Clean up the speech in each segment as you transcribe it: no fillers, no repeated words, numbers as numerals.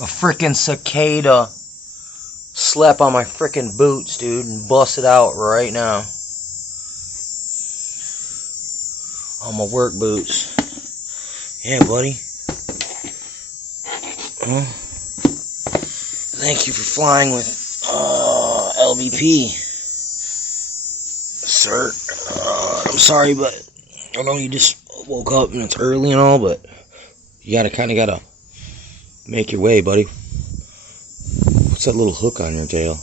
A freaking cicada slept on my freaking boots, dude, and busted out right now. On my work boots. Yeah, buddy. Well, thank you for flying with LBP, sir. I'm sorry, but I know you just woke up and it's early and all, but you gotta make your way, buddy. What's that little hook on your tail?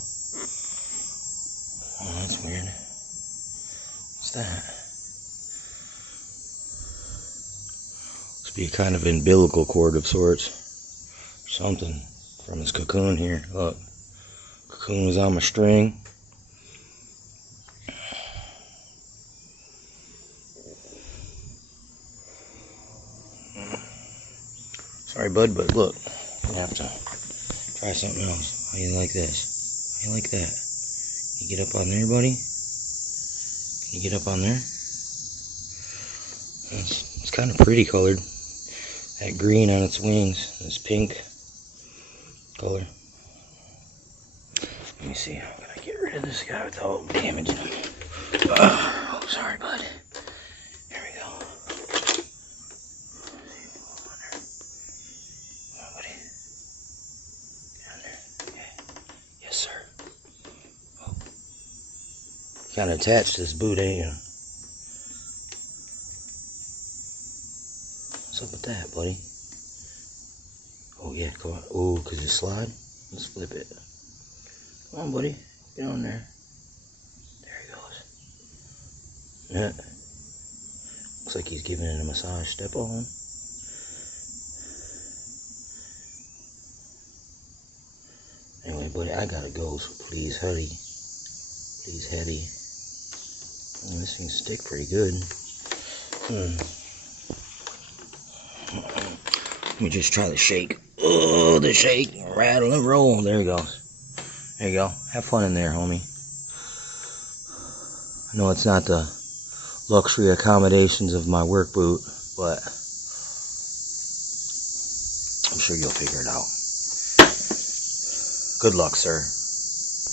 Oh, that's weird. What's that? Must be a kind of umbilical cord of sorts. Something from his cocoon here. Look. Cocoon was on my string. Sorry, bud, but look. You have to try something else. How you like this? How you like that? Can you get up on there, buddy? Can you get up on there? It's kind of pretty colored. That green on its wings. This pink color. Let me see. How can I get rid of this guy without damaging him? Oh, sorry, bud. Here we go. Come on, buddy. Get on there. Okay. Yes, sir. Oh. Kind of attached to this boot, ain't you? What's up with that, buddy? Oh, yeah, come on. Oh, could you slide? Let's flip it. Come on, buddy. Get on there. There he goes. Yeah. Looks like he's giving it a massage. Step on. Anyway, buddy, I gotta go, so please, hurry. Please, hurry. Oh, this thing stick pretty good. Let me just try the shake. Oh, the shake. Rattle and roll. There he goes. There you go. Have fun in there, homie. I know it's not the luxury accommodations of my work boot, but I'm sure you'll figure it out. Good luck, sir.